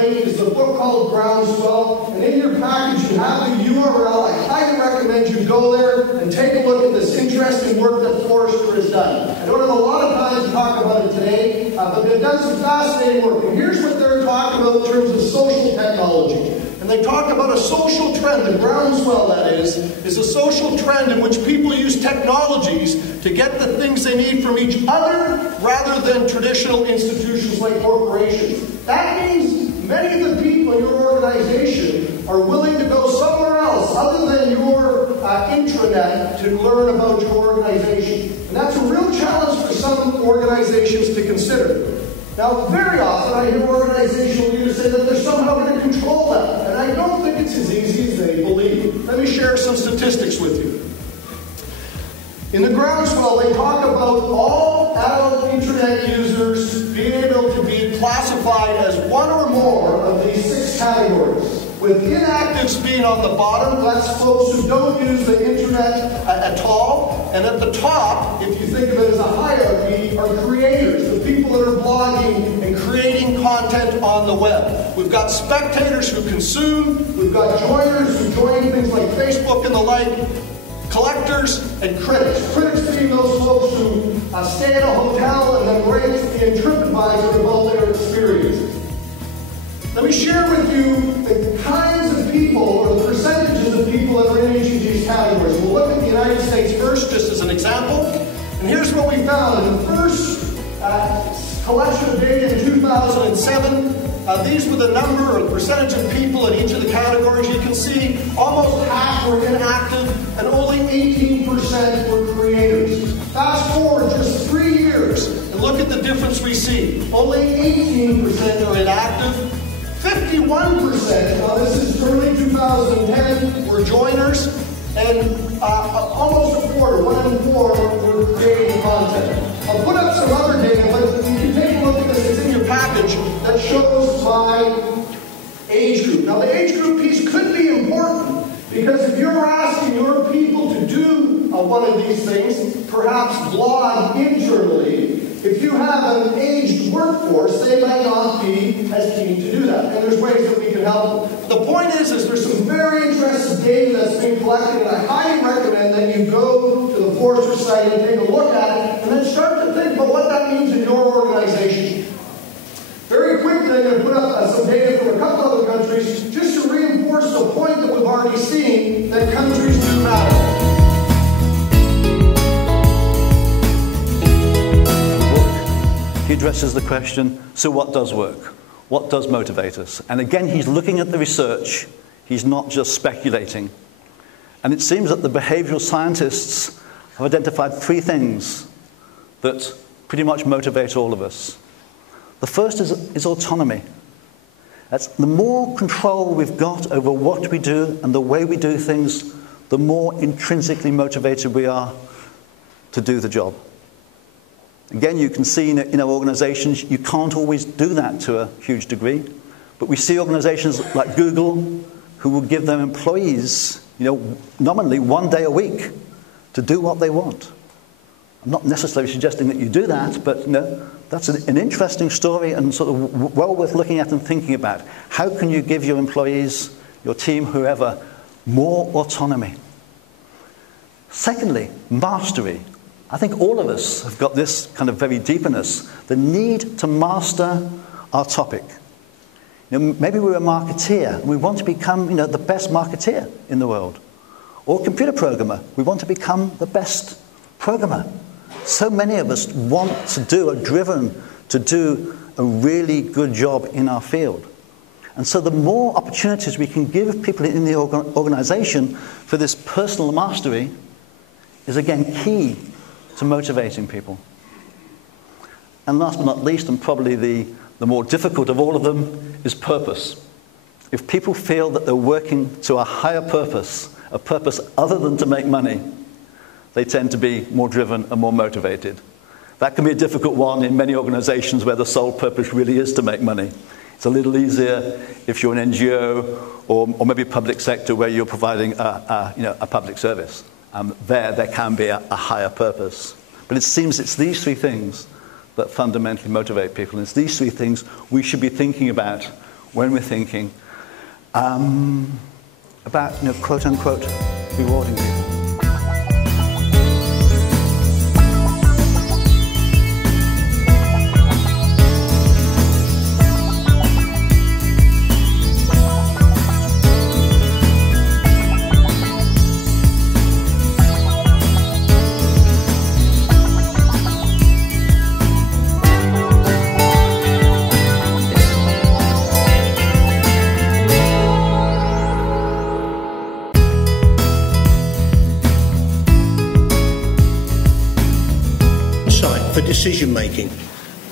plate is the book called Groundswell, and in your package you have the URL. I highly recommend you go there and take a look at this interesting work that Forrester has done. I don't have a lot of time to talk about it today, but they've done some fascinating work. And here's what they're talking about in terms of social technology. And they talk about a social trend, the groundswell that is a social trend in which people use technologies to get the things they need from each other rather than traditional institutions like corporations. That means many of the people in your organization are willing to go somewhere else other than your intranet to learn about your organization. And that's a real challenge for some organizations to consider. Now, very often I hear organizational leaders say that they're somehow going to control that, and I don't think it's as easy as they believe. Let me share some statistics with you. In the groundswell, they talk about all adult internet users being able to be classified as one or more of these 6 categories. With inactives being on the bottom, that's folks who don't use the internet at all. And at the top, if you think of it as a hierarchy, are creators, the people that are blogging and creating content on the web. We've got spectators who consume, we've got joiners who join things like Facebook and the like, collectors and critics. Critics being those folks who stay at a hotel and then rate in TripAdvisor about their experience. Let me share with you the kinds of people or the percentages of people that are in each of these categories. We'll look at the United States first, just as an example. And here's what we found. In the first collection of data in 2007, these were the number or percentage of people in each of the categories. You can see almost half were inactive and only 18% were creators. Fast forward just 3 years and look at the difference we see. Only 18% are inactive. 51%, now this is early 2010, were joiners, and almost a quarter, 1 in 4, were creating content. I'll put up some other data, but you can take a look at this, it's in your package, that shows my age group. Now the age group piece could be important, because if you're asking your people to do one of these things, perhaps blog internally, if you have an aged workforce, they might not be as keen to do that. And there's ways that we can help them. The point is there's some very interesting data that's been collected, and I highly recommend that you go to the Forrester site and take a look at it, and then start to think about what that means in your organization. Very quickly, I'm going to put up some data from a couple other countries, just to reinforce the point that we've already seen, that countries do matter. He addresses the question, so what does work? What does motivate us? And again, he's looking at the research. He's not just speculating. And it seems that the behavioral scientists have identified 3 things that pretty much motivate all of us. The first is autonomy. That's the more control we've got over what we do and the way we do things, the more intrinsically motivated we are to do the job. Again, you can see in our organizations, you can't always do that to a huge degree. But we see organizations like Google who will give their employees, nominally 1 day a week to do what they want. I'm not necessarily suggesting that you do that, but that's an interesting story and sort of well worth looking at and thinking about. How can you give your employees, your team, whoever, more autonomy? Secondly, mastery. I think all of us have got this kind of very deep in us, the need to master our topic. Maybe we're a marketeer, and we want to become, the best marketeer in the world. Or computer programmer, we want to become the best programmer. So many of us want to do, are driven to do a really good job in our field. And so the more opportunities we can give people in the organization for this personal mastery is again key to motivating people. And last but not least, and probably the more difficult of all of them, is purpose. If people feel that they're working to a higher purpose, a purpose other than to make money, they tend to be more driven and more motivated. That can be a difficult one in many organizations where the sole purpose really is to make money. It's a little easier if you're an NGO or maybe a public sector where you're providing a public service. There can be a higher purpose. But it seems it's these 3 things that fundamentally motivate people. And it's these 3 things we should be thinking about when we're thinking about, quote-unquote, rewarding people. For decision making.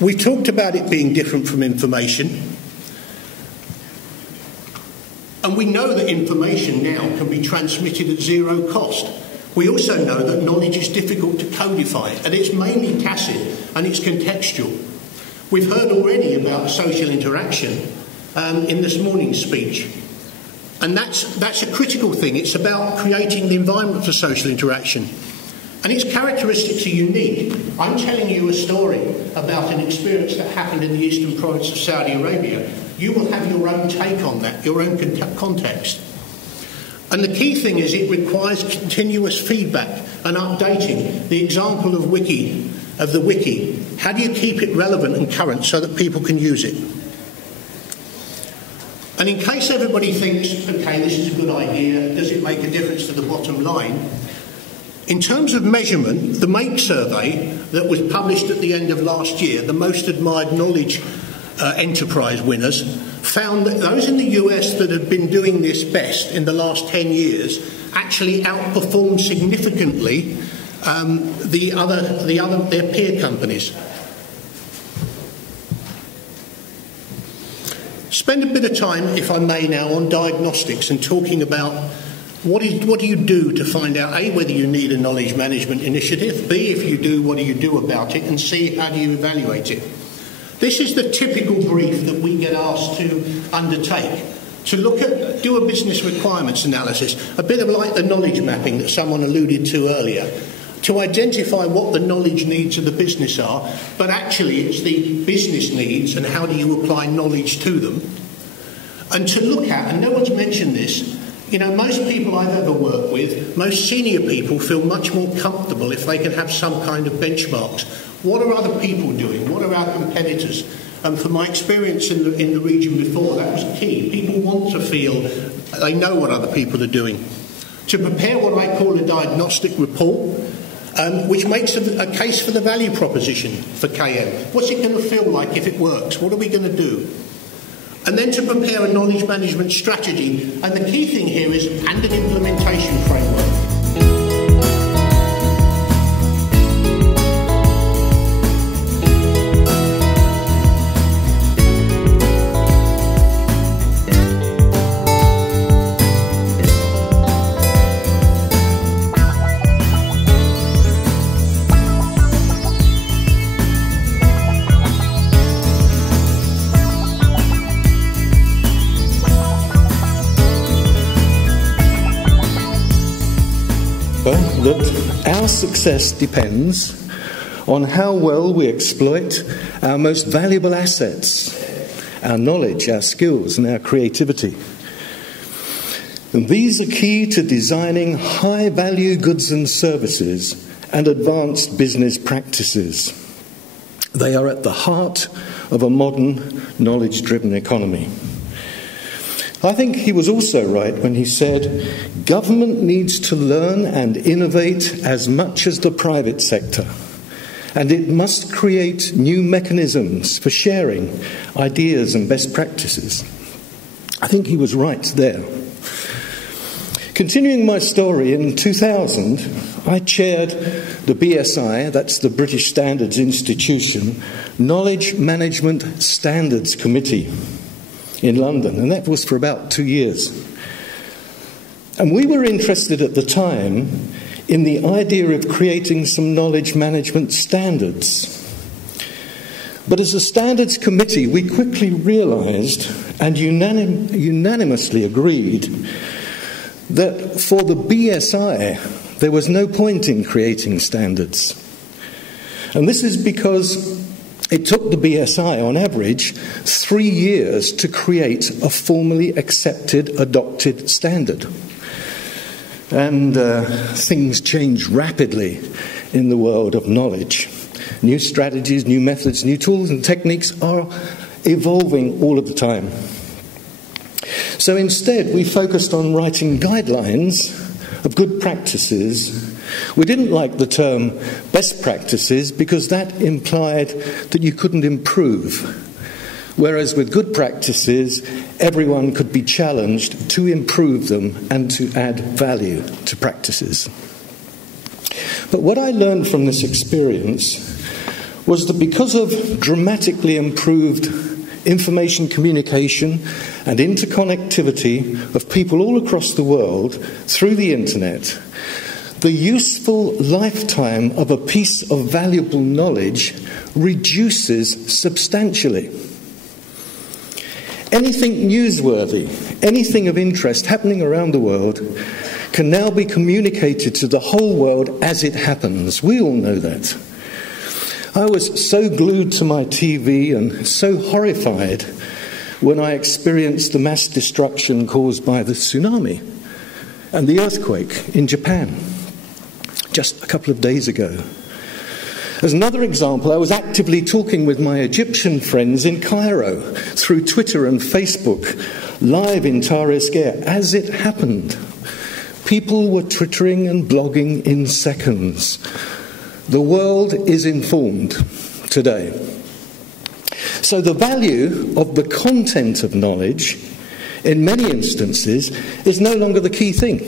We talked about it being different from information, and we know that information now can be transmitted at zero cost. We also know that knowledge is difficult to codify, and it's mainly tacit and it's contextual. We've heard already about social interaction in this morning's speech, and that's a critical thing. It's about creating the environment for social interaction. And its characteristics are unique. I'm telling you a story about an experience that happened in the eastern province of Saudi Arabia. You will have your own take on that, your own context. And the key thing is it requires continuous feedback and updating. The example of the wiki, how do you keep it relevant and current so that people can use it? And in case everybody thinks, okay, this is a good idea, does it make a difference to the bottom line? In terms of measurement, the MAKE survey that was published at the end of last year, the Most Admired Knowledge Enterprise winners, found that those in the US that had been doing this best in the last 10 years actually outperformed significantly their peer companies. Spend a bit of time, if I may now, on diagnostics and talking about what do you do to find out, A, whether you need a knowledge management initiative, B, if you do, what do you do about it, and C, how do you evaluate it? This is the typical brief that we get asked to undertake, to do a business requirements analysis, a bit of like the knowledge mapping that someone alluded to earlier, to identify what the knowledge needs of the business are, but actually it's the business needs and how do you apply knowledge to them, and to look at, and no one's mentioned this, most people I've ever worked with, most senior people feel much more comfortable if they can have some kind of benchmarks. What are other people doing? What are our competitors? And from my experience in the region before, that was key. People want to feel they know what other people are doing. To prepare what I call a diagnostic report, which makes a case for the value proposition for KM. What's it going to feel like if it works? What are we going to do? And then to prepare a knowledge management strategy. And the key thing here is and an implementation framework. That our success depends on how well we exploit our most valuable assets, our knowledge, our skills, and our creativity. And these are key to designing high-value goods and services and advanced business practices. They are at the heart of a modern, knowledge-driven economy. I think he was also right when he said, government needs to learn and innovate as much as the private sector, and it must create new mechanisms for sharing ideas and best practices. I think he was right there. Continuing my story, in 2000, I chaired the BSI, that's the British Standards Institution, Knowledge Management Standards Committee in London, and that was for about 2 years. And we were interested at the time in the idea of creating some knowledge management standards. But as a standards committee, we quickly realised and unanimously agreed that for the BSI, there was no point in creating standards. And this is because It took the BSI, on average, 3 years to create a formally accepted, adopted standard. And things change rapidly in the world of knowledge. New strategies, new methods, new tools and techniques are evolving all of the time. So instead, we focused on writing guidelines of good practices. We didn't like the term best practices because that implied that you couldn't improve. Whereas with good practices, everyone could be challenged to improve them and to add value to practices. But what I learned from this experience was that because of dramatically improved information communication and interconnectivity of people all across the world through the internet, the useful lifetime of a piece of valuable knowledge reduces substantially. Anything newsworthy, anything of interest happening around the world can now be communicated to the whole world as it happens. We all know that. I was so glued to my TV and so horrified when I experienced the mass destruction caused by the tsunami and the earthquake in Japan just a couple of days ago. As another example, I was actively talking with my Egyptian friends in Cairo through Twitter and Facebook, live in Tahrir Square, as it happened. People were twittering and blogging in seconds. The world is informed today. So the value of the content of knowledge, in many instances, is no longer the key thing.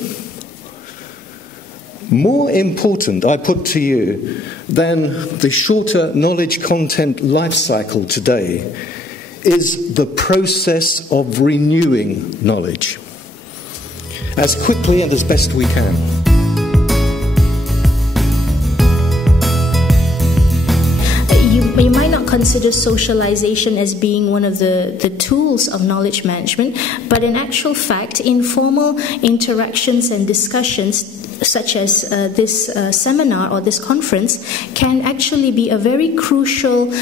More important, I put to you, than the shorter knowledge content life cycle today is the process of renewing knowledge as quickly and as best we can. You might not consider socialization as being one of the tools of knowledge management, but in actual fact, informal interactions and discussions such as this seminar or this conference can actually be a very crucial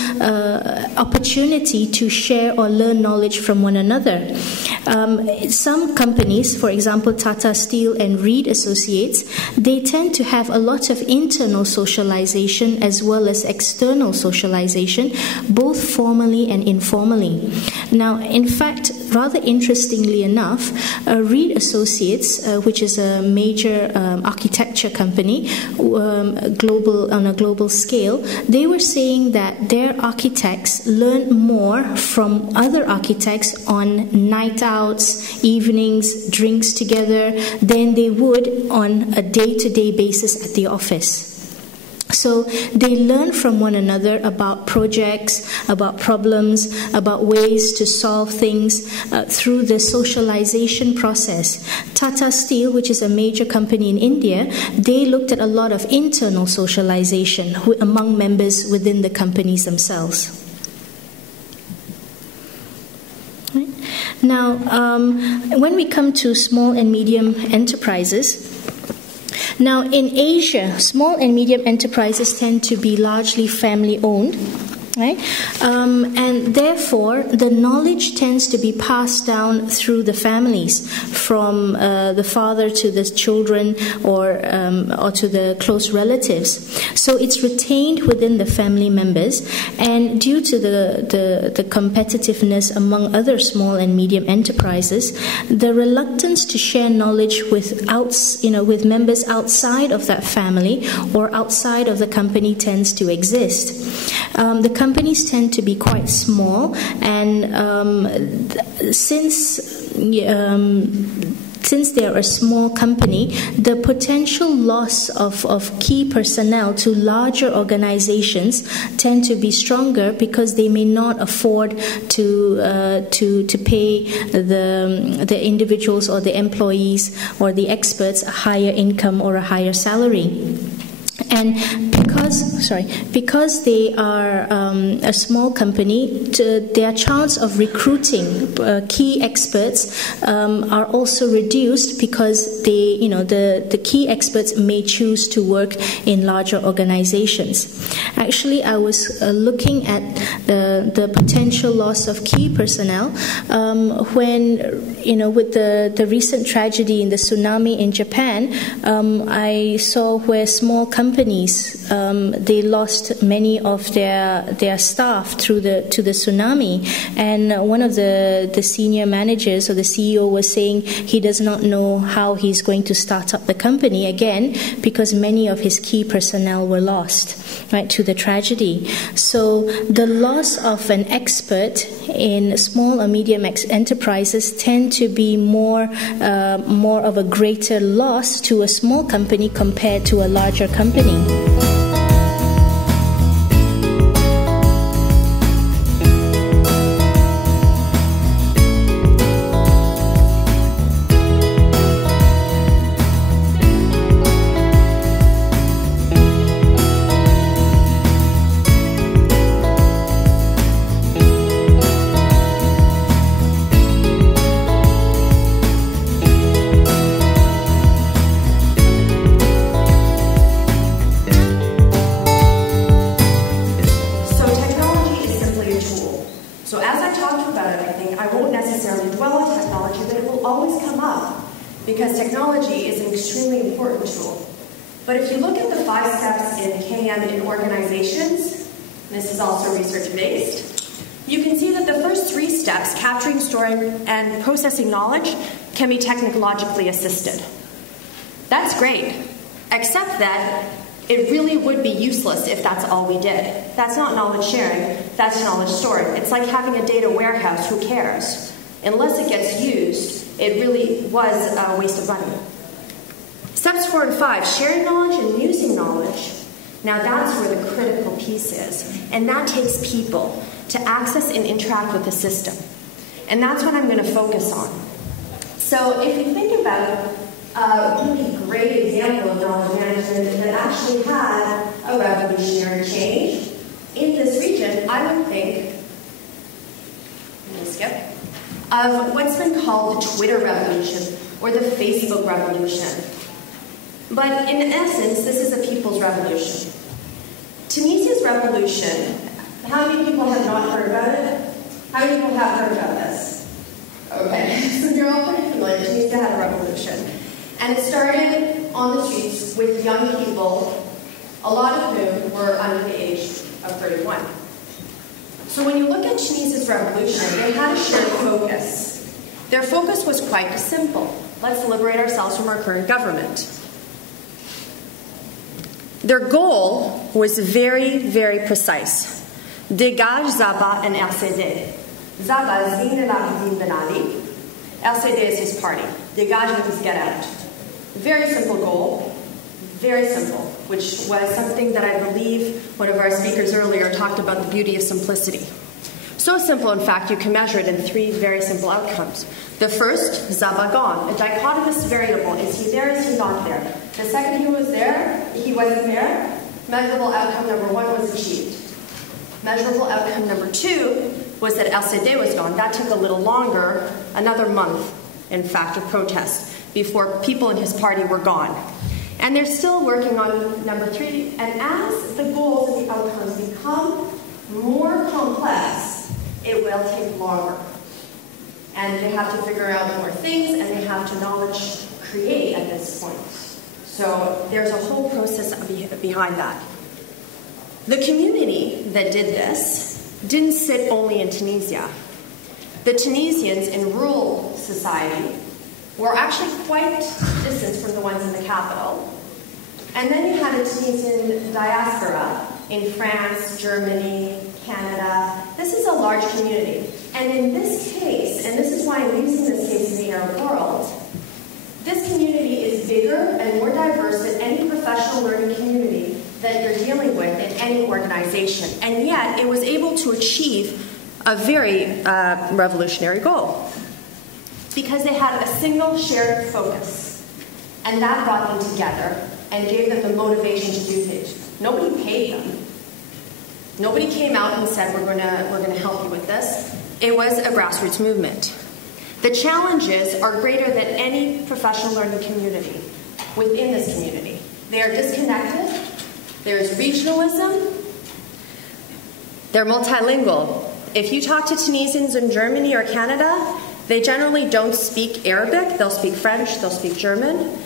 opportunity to share or learn knowledge from one another. Some companies, for example Tata Steel and Reed Associates, they tend to have a lot of internal socialization as well as external socialization, both formally and informally. Now, in fact, rather interestingly enough, Reed Associates, which is a major architecture company on a global scale, they were saying that their architects learn more from other architects on night outs, evenings, drinks together than they would on a day-to-day basis at the office. So they learn from one another about projects, about problems, about ways to solve things through the socialization process. Tata Steel, which is a major company in India, they looked at a lot of internal socialization among members within the companies themselves. Right? Now, when we come to small and medium enterprises, now, in Asia, small and medium enterprises tend to be largely family-owned, right? And therefore, the knowledge tends to be passed down through the families, from the father to the children or to the close relatives. So it's retained within the family members, and due to the competitiveness among other small and medium enterprises, the reluctance to share knowledge with members outside of that family or outside of the company tends to exist. The companies tend to be quite small, and since they're a small company, the potential loss of key personnel to larger organizations tend to be stronger because they may not afford to pay the individuals or the employees or the experts a higher income or a higher salary. And because they are a small company, their chance of recruiting key experts are also reduced because the key experts may choose to work in larger organizations. Actually, I was looking at the potential loss of key personnel when, with the recent tragedy in the tsunami in Japan. I saw where small companies they lost many of their staff to the tsunami, and one of the senior managers or the CEO was saying he does not know how he's going to start up the company again because many of his key personnel were lost, right, to the tragedy. So the loss of an expert in small or medium enterprises tend to be more of a greater loss to a small company compared to a larger company. Because technology is an extremely important tool. But if you look at the 5 steps in KM in organizations, this is also research-based, you can see that the first 3 steps, capturing, storing, and processing knowledge, can be technologically assisted. That's great, except that it really would be useless if that's all we did. That's not knowledge sharing, that's knowledge storing. It's like having a data warehouse, who cares? Unless it gets used, it really was a waste of money. Steps 4 and 5, sharing knowledge and using knowledge. Now that's where the critical piece is. And that takes people to access and interact with the system. And that's what I'm going to focus on. So if you think about a really great example of knowledge management that actually had a revolutionary change in this region, I would think, I'm going to skip, of what's been called the Twitter revolution or the Facebook revolution. But in essence, this is a people's revolution. Tunisia's revolution, how many people have not heard about it? How many people have heard about this? Okay, so you're all pretty familiar. Tunisia had a revolution. And it started on the streets with young people, a lot of whom were under the age of 31. So when you look at Tunisia's revolution, they had a shared focus. Their focus was quite simple. Let's liberate ourselves from our current government. Their goal was very, very precise. Dégage Zaba and RCD. Zaba is Zine al-Abidine Ben Ali. RCD is his party. Dégage means get out. Very simple goal. Very simple, which was something that I believe one of our speakers earlier talked about, the beauty of simplicity. So simple, in fact, you can measure it in 3 very simple outcomes. The first, Zaba gone, a dichotomous variable. Is he there, is he not there? The second he was there, he wasn't there. Measurable outcome number 1 was achieved. Measurable outcome number 2 was that LCD was gone. That took a little longer, another month, in fact, of protest, before people in his party were gone. And they're still working on number 3, and as the goals and the outcomes become more complex, it will take longer. And they have to figure out more things, and they have to knowledge create at this point. So there's a whole process behind that. The community that did this didn't sit only in Tunisia. The Tunisians in rural society were actually quite distant from the ones in the capital. And then you had a Tunisian diaspora in France, Germany, Canada. This is a large community. And in this case, and this is why I'm using this case in the Arab world, this community is bigger and more diverse than any professional learning community that you're dealing with in any organization. And yet, it was able to achieve a very revolutionary goal, because they had a single shared focus, and that brought them together and gave them the motivation to do Nobody paid them. Nobody came out and said, we're going to help you with this. It was a grassroots movement. The challenges are greater than any professional learning community within this community. They are disconnected. There's regionalism. They're multilingual. If you talk to Tunisians in Germany or Canada, they generally don't speak Arabic. They'll speak French, they'll speak German.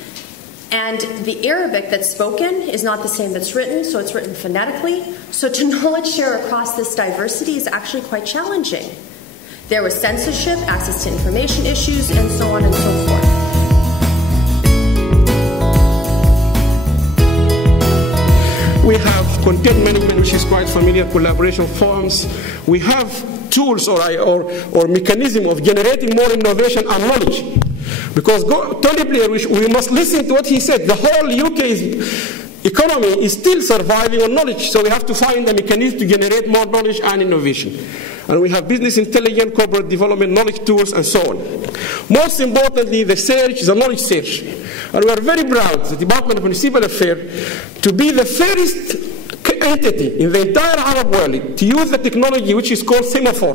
And the Arabic that's spoken is not the same that's written, so it's written phonetically. So to knowledge share across this diversity is actually quite challenging. There was censorship, access to information issues, and so on and so forth. We have content management, which is quite familiar, collaboration forums. We have tools or mechanism of generating more innovation and knowledge. Because Tony Blair, we must listen to what he said. The whole UK's economy is still surviving on knowledge, so we have to find a mechanism to generate more knowledge and innovation. And we have business intelligence, corporate development, knowledge tools, and so on. Most importantly, the search is a knowledge search. And we are very proud, the Department of Municipal Affairs, to be the first entity in the entire Arab world to use the technology which is called semaphore,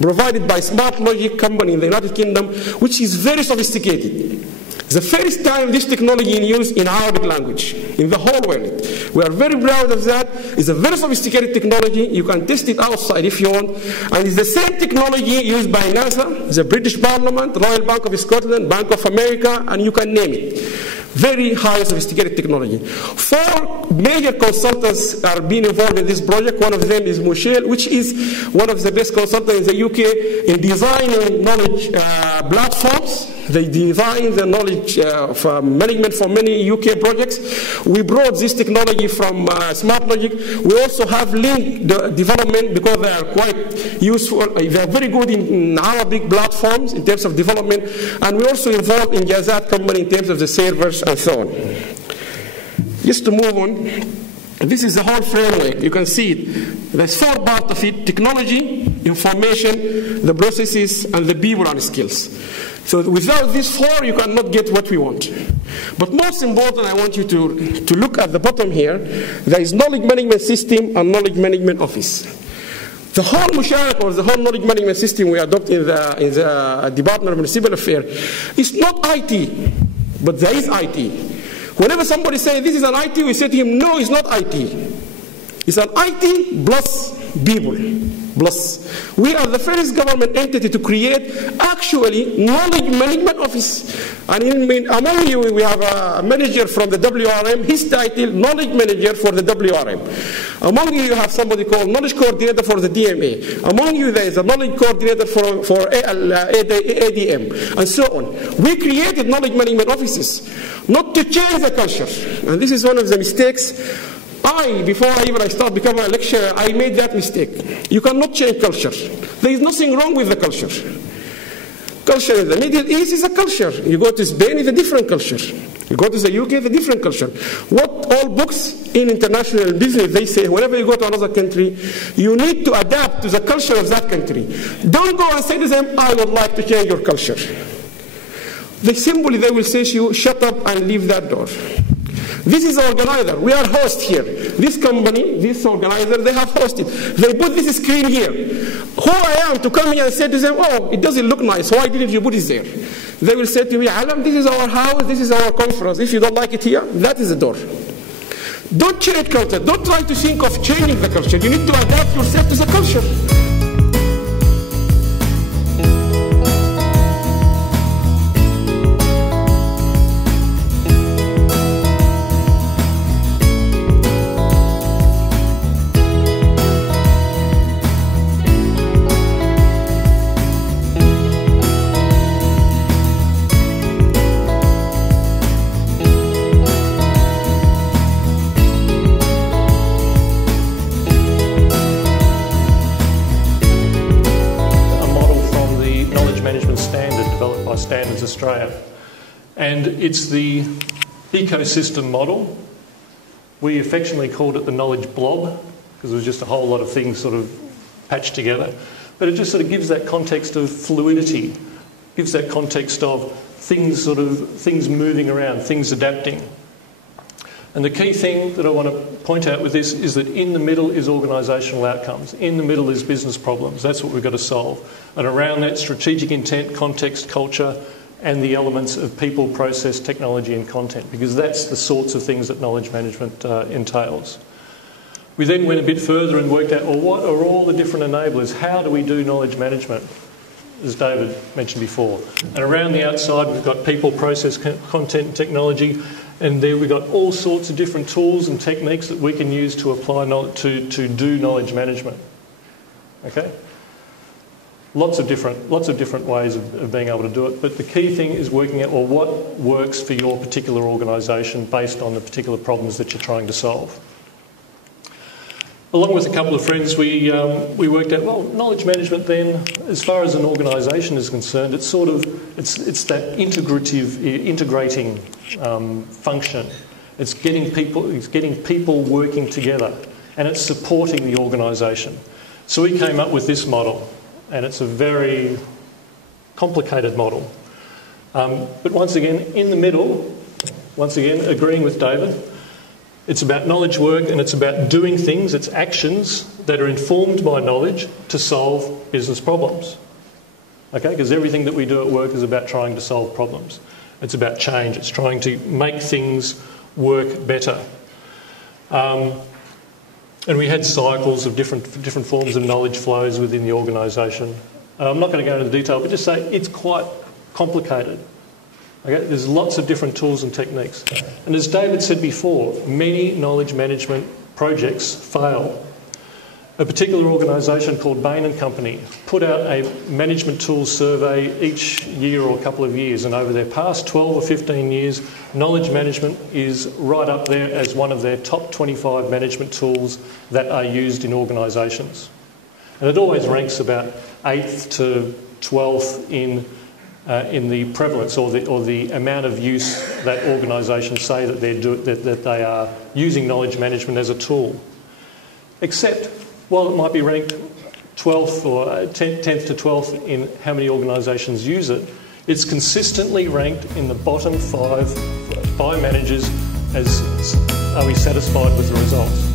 provided by Smart Logic company in the United Kingdom, which is very sophisticated. It's the first time this technology is used in Arabic language in the whole world. We are very proud of that. It's a very sophisticated technology. You can test it outside if you want. And it's the same technology used by NASA, the British Parliament, Royal Bank of Scotland, Bank of America, and you can name it. Very high sophisticated technology. 4 major consultants are being involved in this project. One of them is Michelle, which is one of the best consultants in the UK in designing knowledge platforms. They design the knowledge for management for many UK projects. We brought this technology from Smart Logic. We also have link development because they are quite useful. They are very good in Arabic platforms in terms of development. And we also involved in Jazat company in terms of the servers and so on. Just to move on, this is the whole framework. You can see it. There's 4 parts of it: technology, information, the processes, and the people and skills. So without these 4, you cannot get what we want. But most important, I want you to look at the bottom here. There is knowledge management system and knowledge management office. The whole Musharaka, or the whole knowledge management system we adopt in the Department of Municipal Affairs is not IT, but there is IT. Whenever somebody says this is an IT, we say to him, no, it's not IT. It's an IT plus people. Plus, we are the first government entity to create actually knowledge management office. And among you, we have a manager from the WRM, his title, knowledge manager for the WRM. Among you have somebody called knowledge coordinator for the DMA. Among you, there is a knowledge coordinator for ADM, and so on. We created knowledge management offices, not to change the culture. And this is one of the mistakes. Before I start becoming a lecturer, I made that mistake. You cannot change culture. There is nothing wrong with the culture. Culture in the Middle East is a culture. You go to Spain, it's a different culture. You go to the UK, it's a different culture. What all books in international business, they say, whenever you go to another country, you need to adapt to the culture of that country. Don't go and say to them, I would like to change your culture. They will say to you, shut up and leave that door. This is the organizer. We are host here. This company, this organizer, they have hosted. They put this screen here. Who I am to come here and say to them, oh, it doesn't look nice. Why didn't you put it there? They will say to me, Alam, this is our house, this is our conference. If you don't like it here, that is the door. Don't change culture. Don't try to think of changing the culture. You need to adapt yourself to the culture. Australia. And it's the ecosystem model. We affectionately called it the knowledge blob because it was just a whole lot of things sort of patched together. But it just sort of gives that context of fluidity, gives that context of things moving around, things adapting. And the key thing that I want to point out with this is that in the middle is organisational outcomes. In the middle is business problems. That's what we've got to solve. And around that, strategic intent, context, culture, and the elements of people, process, technology and content, because that's the sorts of things that knowledge management entails. We then went a bit further and worked out, well, what are all the different enablers? How do we do knowledge management, as David mentioned before? And around the outside, we've got people, process, content and technology, and there we've got all sorts of different tools and techniques that we can use to apply to do knowledge management. Okay? Lots of different ways of being able to do it, but the key thing is working out, well, what works for your particular organisation based on the particular problems that you're trying to solve. Along with a couple of friends, we worked out, well, knowledge management then, as far as an organisation is concerned, it's that integrating function. It's getting people working together, and it's supporting the organisation. So we came up with this model, and it's a very complicated model. But once again, in the middle, once again, agreeing with David, it's about knowledge work and it's about doing things, it's actions that are informed by knowledge to solve business problems. Okay, because everything that we do at work is about trying to solve problems. It's about change, it's trying to make things work better. And we had cycles of different forms of knowledge flows within the organisation. I'm not going to go into detail, but just say it's quite complicated. Okay? There's lots of different tools and techniques. And as David said before, many knowledge management projects fail. A particular organisation called Bain & Company put out a management tools survey each year or a couple of years, and over their past 12 or 15 years, knowledge management is right up there as one of their top 25 management tools that are used in organisations. And it always ranks about 8th to 12th in the prevalence or the amount of use that organisations say that they are using knowledge management as a tool. Except, while it might be ranked 12th or 10th to 12th in how many organisations use it, it's consistently ranked in the bottom 5 by managers as are we satisfied with the results.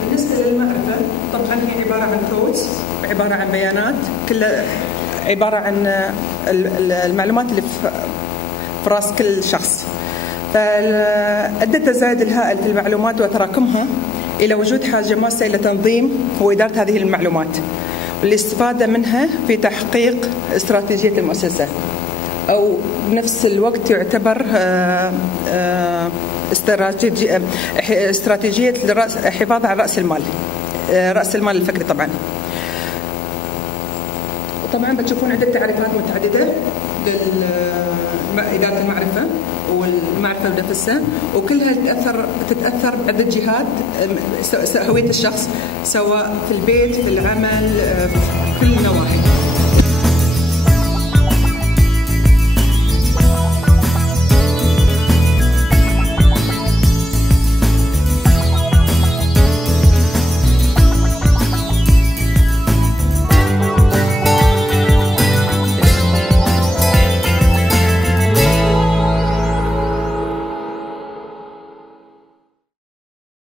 بالنسبة للمعرفة طبعا هي عبارة عن كودز، عبارة عن بيانات، كلها عبارة عن المعلومات اللي في راس كل شخص. فأدى التزايد الهائل في المعلومات وتراكمها إلى وجود حاجة ماسة إلى تنظيم وإدارة هذه المعلومات والاستفادة منها في تحقيق استراتيجية المؤسسة، أو بنفس الوقت يعتبر استراتيجية الحفاظ على رأس المال الفكري. طبعا بتشوفون عدة تعريفات متعددة لإدارة المعرفة والمعرفة بنفسها، وكلها تتأثر بعدة جهات هوية الشخص، سواء في البيت، في العمل، في كل النواحي.